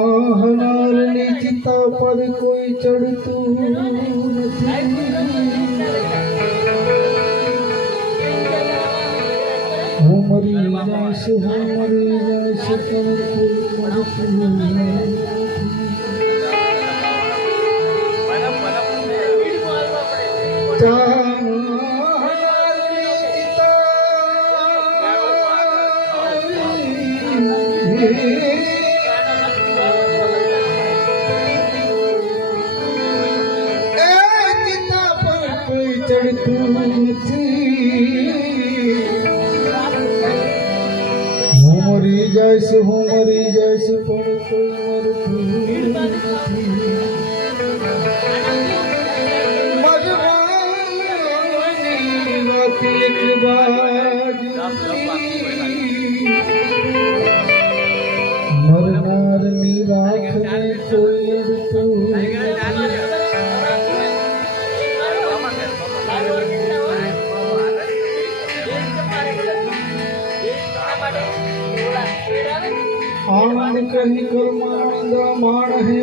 ચાહનારની ચિતા પર કોઈ ચડતું નથી. હું મરી જઈશ, હું મરી જઈશ, પણ કોઈ મળતું નથી. ચડતું નથી. હું મરી જઈશ, હું મરી જઈશ, પણ કોઈ મરતું નથી. મરવાની વાત એક બાજુ, મરનારની રાખને કોઈ અડતું નથી. आनंद कहीं कर मानंद मान है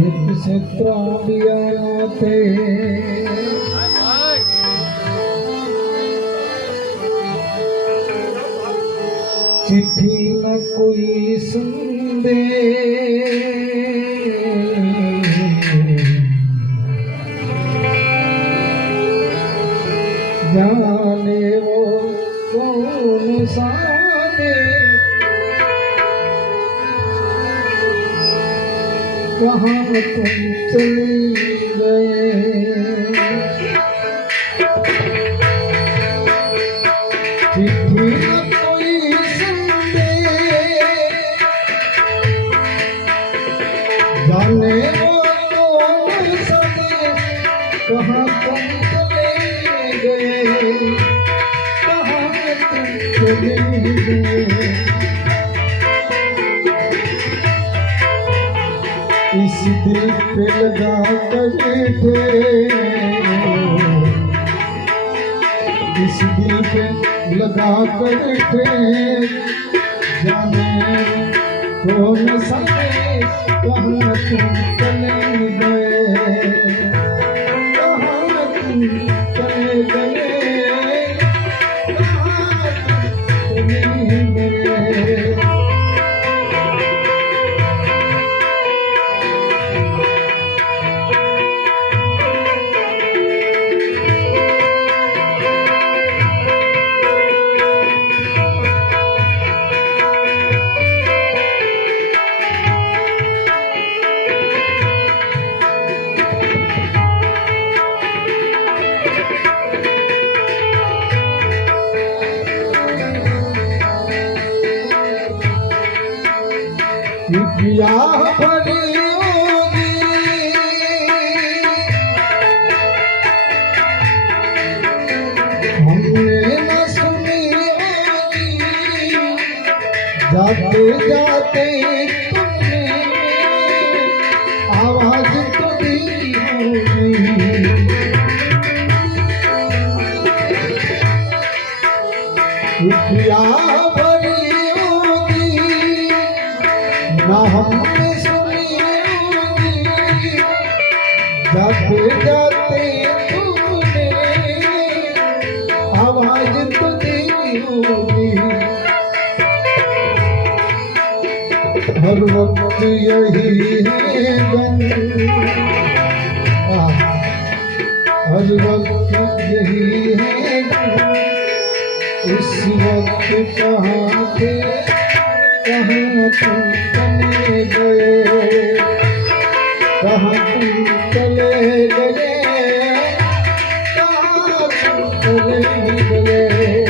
एक क्षेत्र थे चिट्ठी न कोई संदेश, जाने वो कौन सा कहाँ तुम चले गए. चिट्ठी न कोई संदेश, जाने वो कौन सा कहाँ तुम चले गए, कहाँ तुम चले गए. इस दिल पे लगा कर बैठे, इस दिल पे लगा कर बैठे, जाने कौन सा कहाँ तुम चले गए, कहाँ तुम चले गए, कहाँ तुम चले गए. ब्याह भरी होगी हमने न सुनी होगी, जाते जाते तुमने आवाज तो दी होगी. ब्याह भरी होगी ना हमने सुनी होगी, जाते जाते तुमने आवाज तो दी होगी. हर वक्त यही है गम, हर वक्त यही है इस वक्त कहाँ थे कहाँ तुम चले गए कहाँ तुम चले गए कहाँ तुम चले गए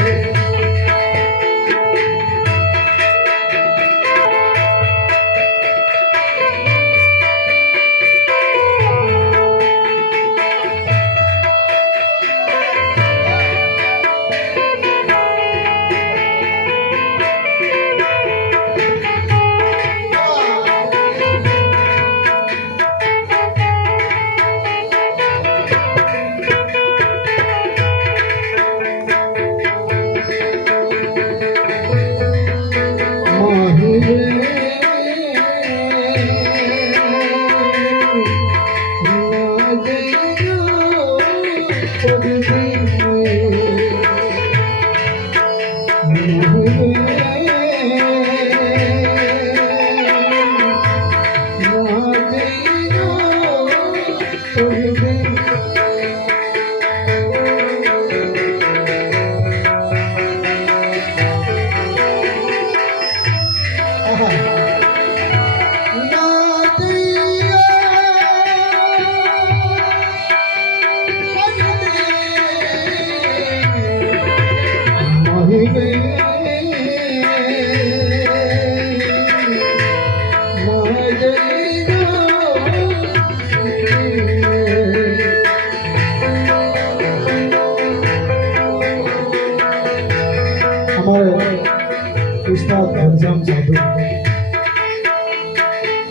ઉસ્તાદ ઘનશ્યામ સાધુ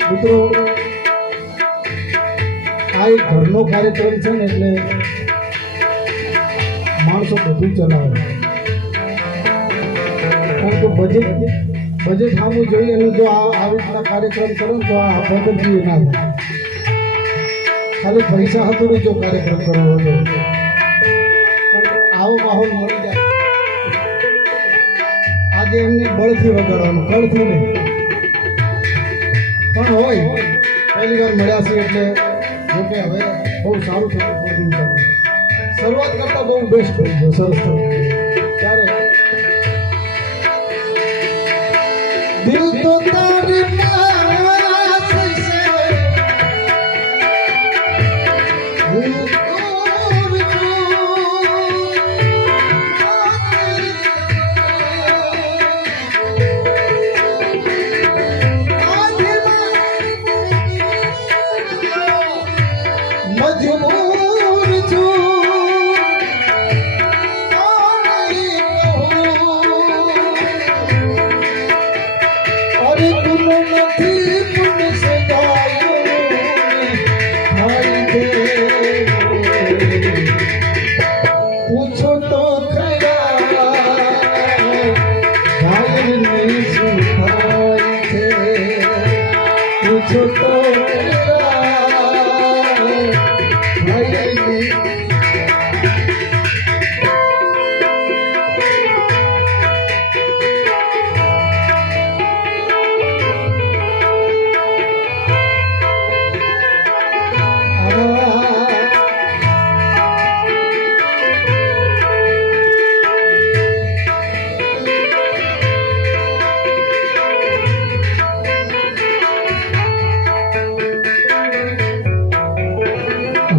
મિત્રો આ એક ઘરનો કાર્યક્રમ છે ને એટલે માણસો બધું ચલાવે કારણ કે બજેટ સામું જોઈએ અને જો આ રીતના કાર્યક્રમ કરો તો આ પદ્ધતિ ના થાય ખાલી પૈસા હતું જો કાર્યક્રમ કરવો હતો આવો માહોલ મળી જાય આજે એમને બળથી વગાડવાનું કળથી નહીં પણ હોય પહેલી વાર મળ્યા છે એટલે જોકે હવે બહુ સારું થયું શરૂઆત કરતા બહુ બેસ્ટ થઈ ગયો સરસ થયું ત્યારે દિલ તો તારી પાસ છે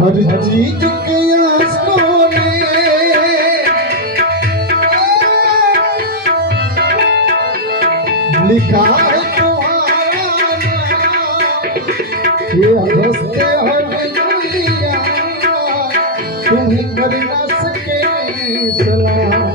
हर चीज के आसमां में लिखा है तुम्हारा ये हंसते हर दुनिया तुम्हें कर ना सके सलाम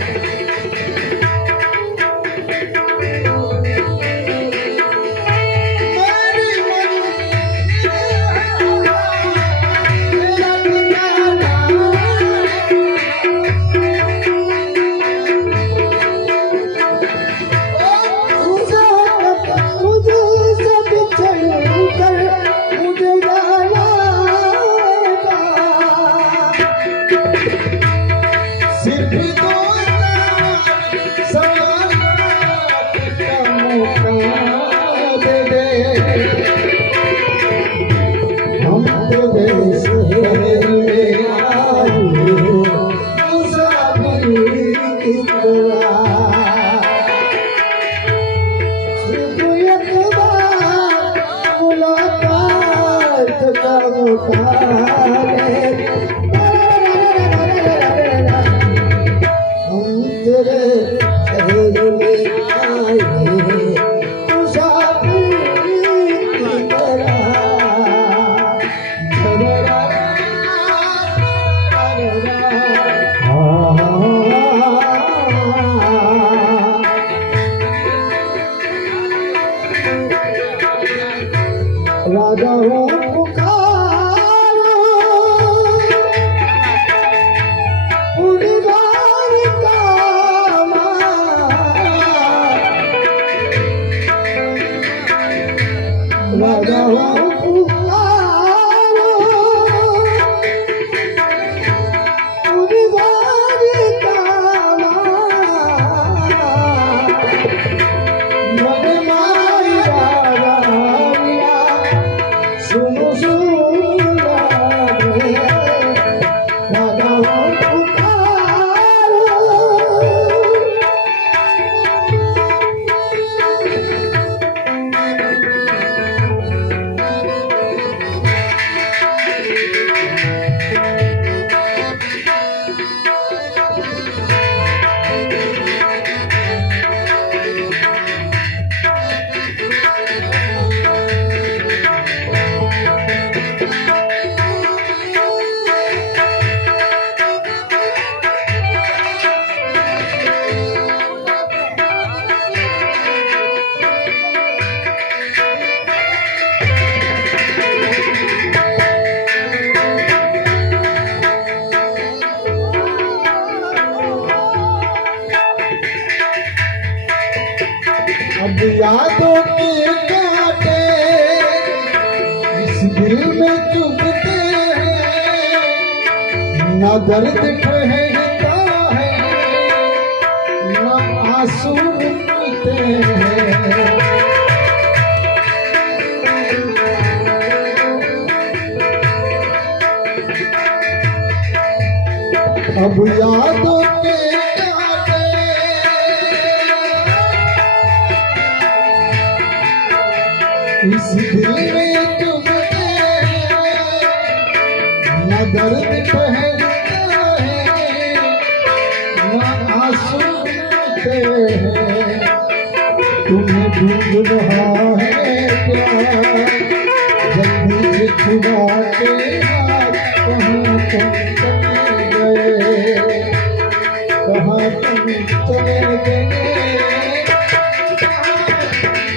अब यादों के कांटे इस दिल में चुभते हैं, ना दर्द ठहरता है, ना आंसू रुकते हैं। अब यादों के इस दिल में चुभते हैं, न दर्द ठहरता है, न आंसू रुकते हैं। तुम्हें ढूंढ रहा है प्यार, जल्दी से छुड़ा के हाथ, कहाँ तुम चले गए, कहाँ तुम चले गए,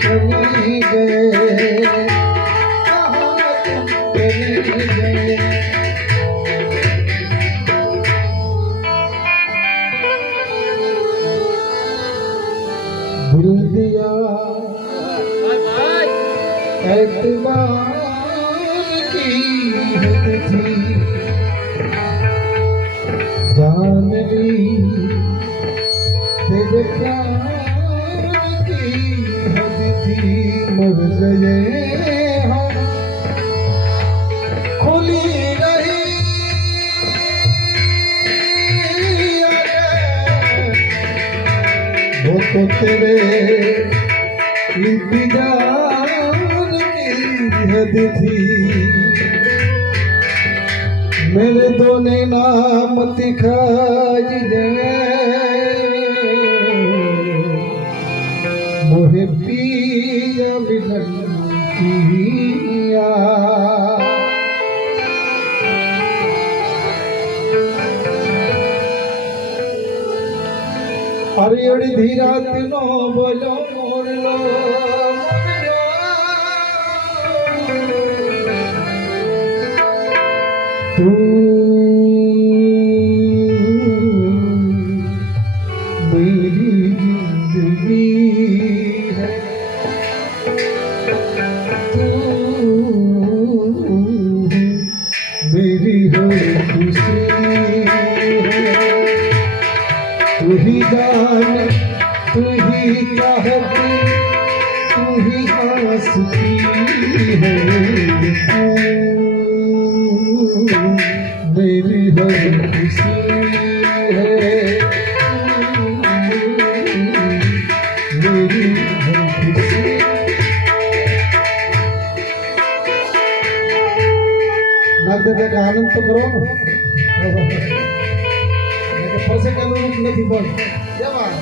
चले गए, भूल दिया एतबार की हद थी, जान ली तेरे प्यार की हद थी। मर गए हम, खुली रही वो तो तेरे इंतजार की हद थी। मेरे दो नैना मत खाज गए, मोहे पिया मिलन किया। अरे अड़ी धीरा तिनो बोलो मोर लो, तू मेरी जिंदगी है, तू मेरी हर खुशी है। तू ही जान, तू ही चाहत, तू ही आसकी है, मेरी हर खुशी है, मेरी हर खुशी। नागदा का आनंद तो करो ना, पैसे का रूप नहीं बोल क्या बात।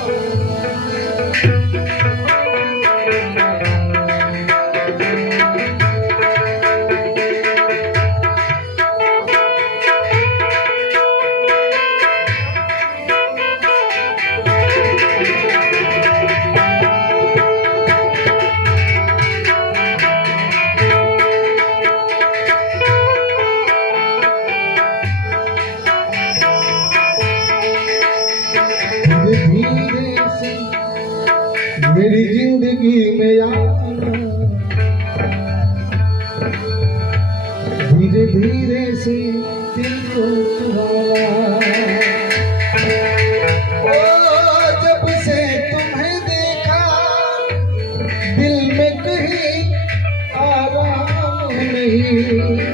धीरे से मेरी जिंदगी में आना, धीरे धीरे से दिल को चुराना। ओ जब से तुम्हें देखा, दिल में कहीं आराम नहीं।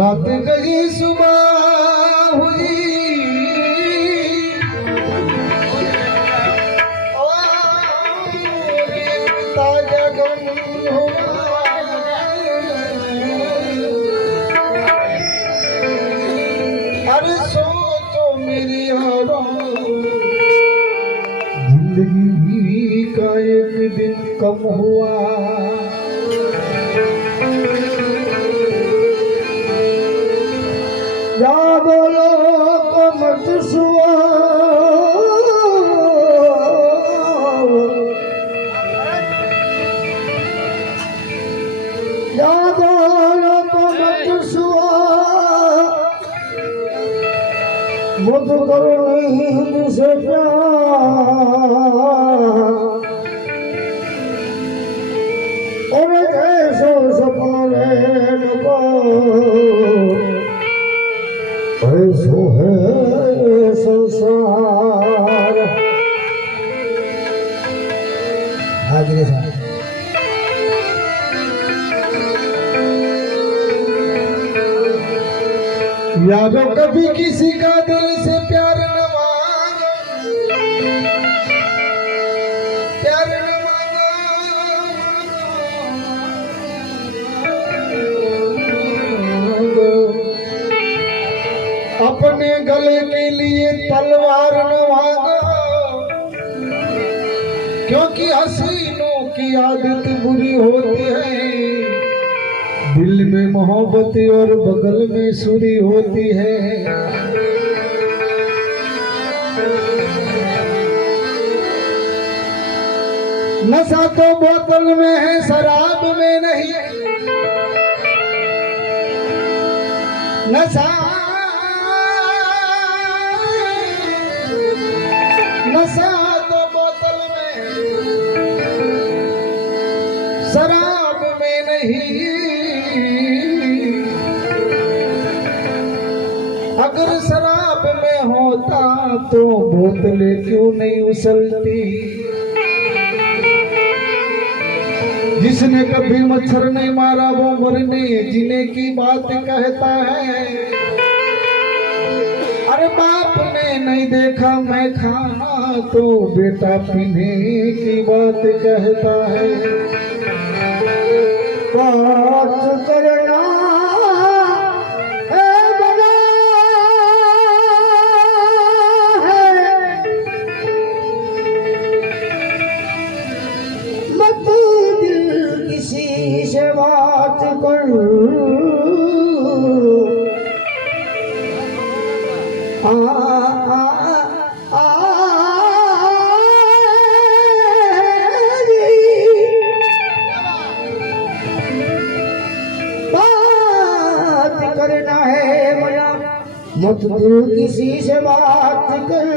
रात गई सुबह हुई ताजा गम हुआ अरे सोचो मेरी यारों जिंदगी का एक दिन कम हुआ बोलो को मत सुआ बोलो को मत सुआ मुझ करो नींद से प्यार और ऐसो सपने को ऐसो है संसार। हाजिर साहब यादों कभी किसी का दिल से प्यार न मांगा प्यार न मांगा अपने गले के लिए तलवार न मांगा क्योंकि हसीनों की आदत बुरी होती है दिल में मोहब्बत और बगल में सुरी होती है नशा तो बोतल में है शराब में नहीं नशा तो बोतल में शराब में नहीं अगर शराब में होता तो बोतलें क्यों नहीं उछलती जिसने कभी मच्छर नहीं मारा वो मरने जीने की बात कहता है अरे बाप ने नहीं देखा मैं खाना तो बेटा पीने की बात कहता है बात करना है बड़ा है मत दिल किसी से बात कर बात करना है मना मत दिल किसी से बात कर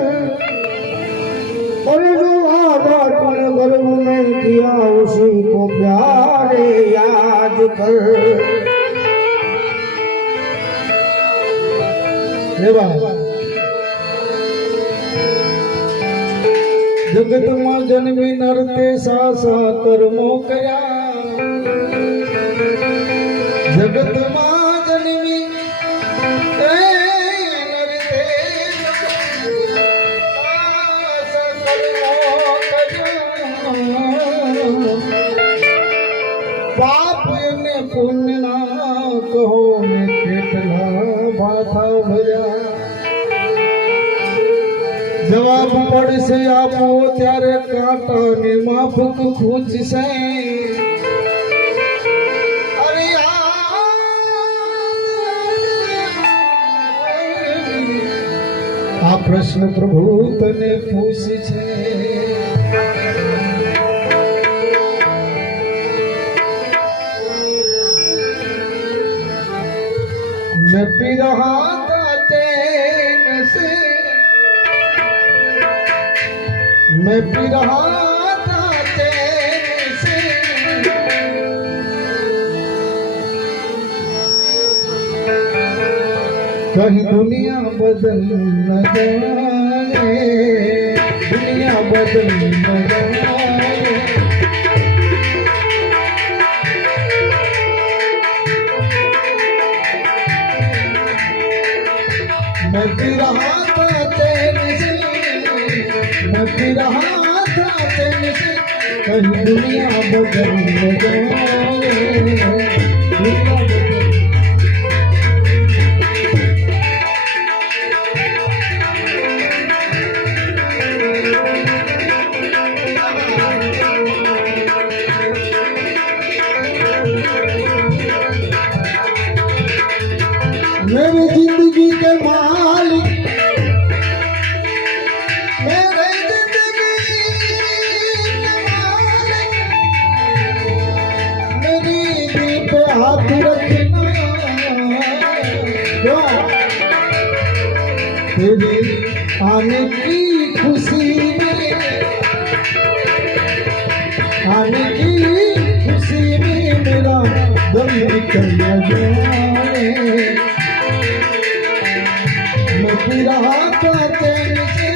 और जो वादा तूने गर्भ में किया उसी को प्यारे याद कर जगत मां जन्मी नरते सासा कर्मो कया जगत मां जन्मी नरते सासा कर्मो कया पाप ने पुण्य ना कहो मैं केटला भाथा भजा जवाब पड़ से आपो त्यारे कांटा ने माफक खूंच से अरे आ प्रश्न प्रभु तने पूछ छे मैं पी रहा से मैं पी रहा था तेरे से कहीं दुनिया बदल न जाए दुनिया बदल न जाए मैं फिर रहा था चैन से, मैं फिर रहा था चैन से, कहीं दुनिया बदल न जाए, दुनिया बदल। मेरी जिंदगी के मालिक, मेरे जिंदगी के मालिक, मेरी दिल पे हाथ रखना, तेरे आने की खुशी में, आने की खुशी में मेरा दम निकल जाए, मैं फिर रहा था चैन से,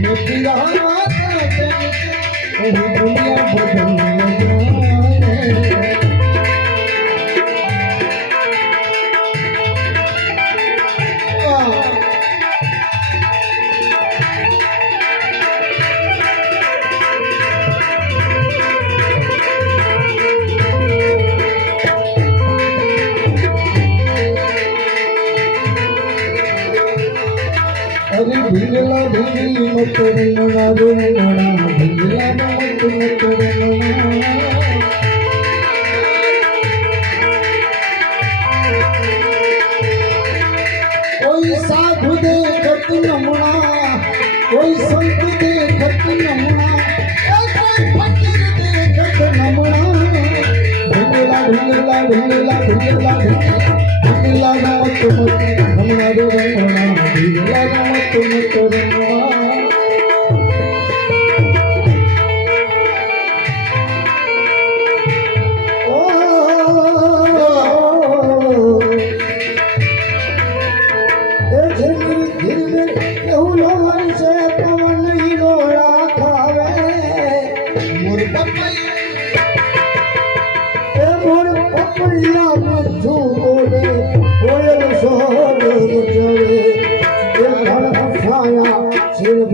मैं फिर रहा था चैन से, कहीं दुनिया बदल न जाए। अरे भिंगला भिंगली मत रंगना रे मना, भिंगला मत रंगना। कोई साधु देखत नमना, कोई संत देखत नमना, कोई फकीर देखत नमना। भिंगला भिंगला भिंगला भिंगला भिंगला मत रंगना रे रंगना, भिंगला मत रंगना।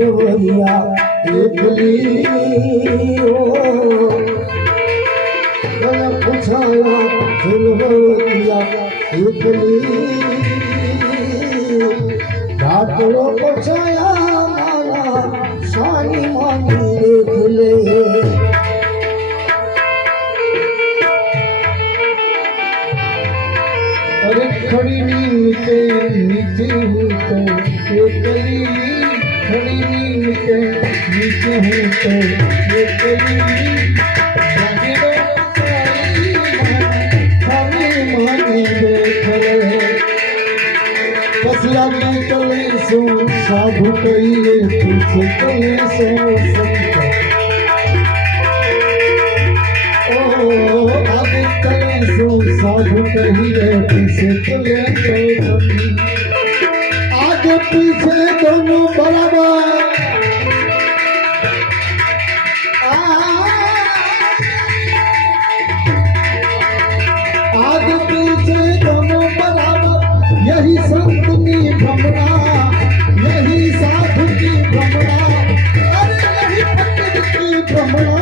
भैया एकली पूछाया भैया एकली ढाकलो पूछाया माना सानी मानी देखले। अरे खड़ी नींद के नीचे हूँ तो एकली, खड़ी नींद के नीचे हूँ तो एकली, खाली मानी देखले। बसिया की कले सो साधु कहिए तुझसे कले सो संत, ओ आगे कले सो साधु कहिए तुझसे कले सो संत। आगे पीछे दोनों बराबर, आगे पीछे दोनों बराबर, यही संत की भ्रमणा, यही साधु की भ्रमणा, अरे यही फकीर की भ्रमणा।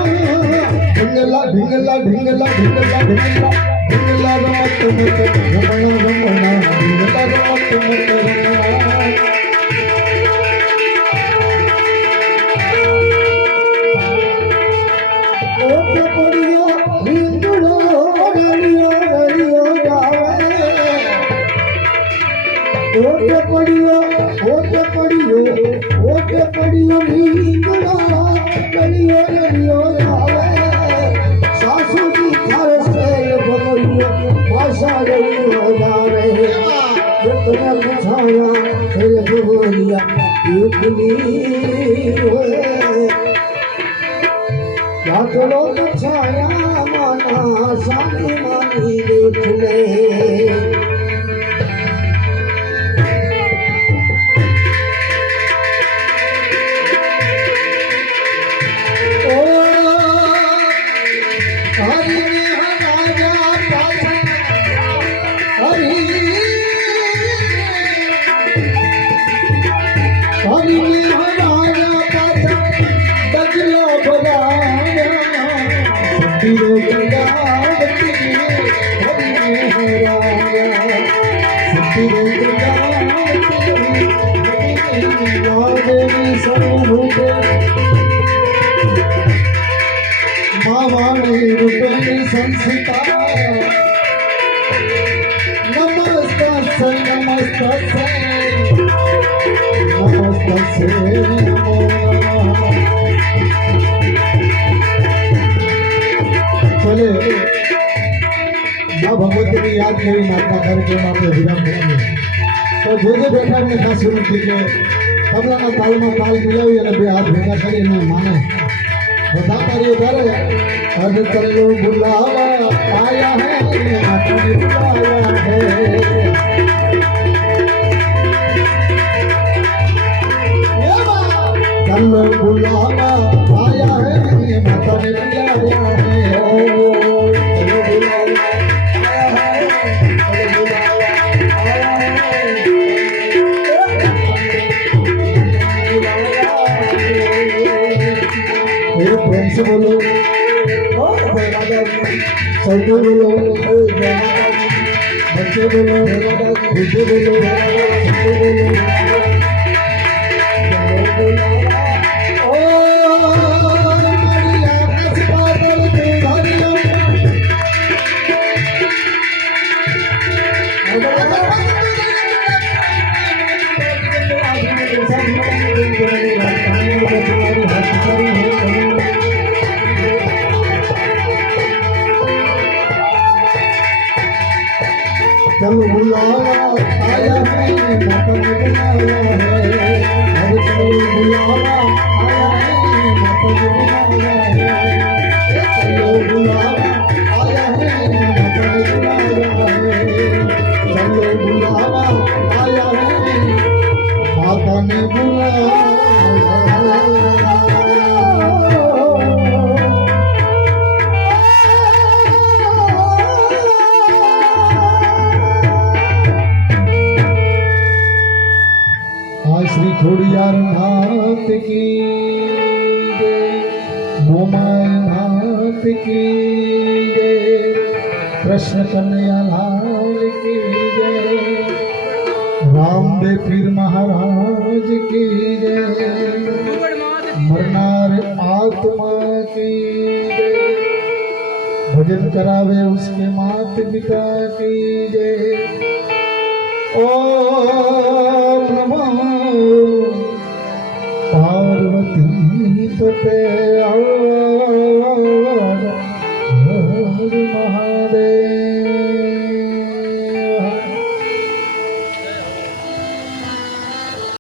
भिंगला भिंगला भिंगला भिंगला भिंगला भिंगला रमत मत रमणा रमणा, भिंगला रमत मत रमणा। ओके पड़ियो हिंदुलो रलियो रलियो जावे, ओके पड़ियो हिंदुलो रलियो रलियो जावे। सासू की घर से बमरियो भाषा रलियो जावे, जितने बुझाया फिर बोलिया एकली क्या चलो छाया माना सानी मानी देख ले। हरी मावाणी रूपे संसिता नमस्तस्यै नमो नमः। चले माँ भगवती की याद करी नाटना कार्यक्रम આપણે વિરામ કરીએ તો જે બેઠા ને ખાસ વિનંતી કે તબલાના તાલમાં તાલ મિલાવી અને બે હાથ ભેગા કરીને માને બધા તારીઓ તારે હદ ચલો બુલાવા આયા હે માતાને બુલાયા હે चलो बुलावा आया है माता ने बुलाया है ओ चलो बुलावा आया है चलो बुलावा आया है प्रेम से बोलो सबको बोलो बच्चे बोलो बच्चे बोलो सबको बोलो चलो बुलावा आया है माता ने बुलाया है अरे चलो बुलावा आया है माता ने बुलाया है चलो बुलावा आया है माता ने बुलाया है चलो बुलावा आया है माता ने बुलाया श्री खोड़ियार नाथ की जय मोमाय नाथ की जय कृष्ण कन्हैया लाल की जय रामदेव पीर महाराज की जय मरनार आत्मा की जय भजन करावे उसके मात पिता की जय ओम नमः पार्वती पते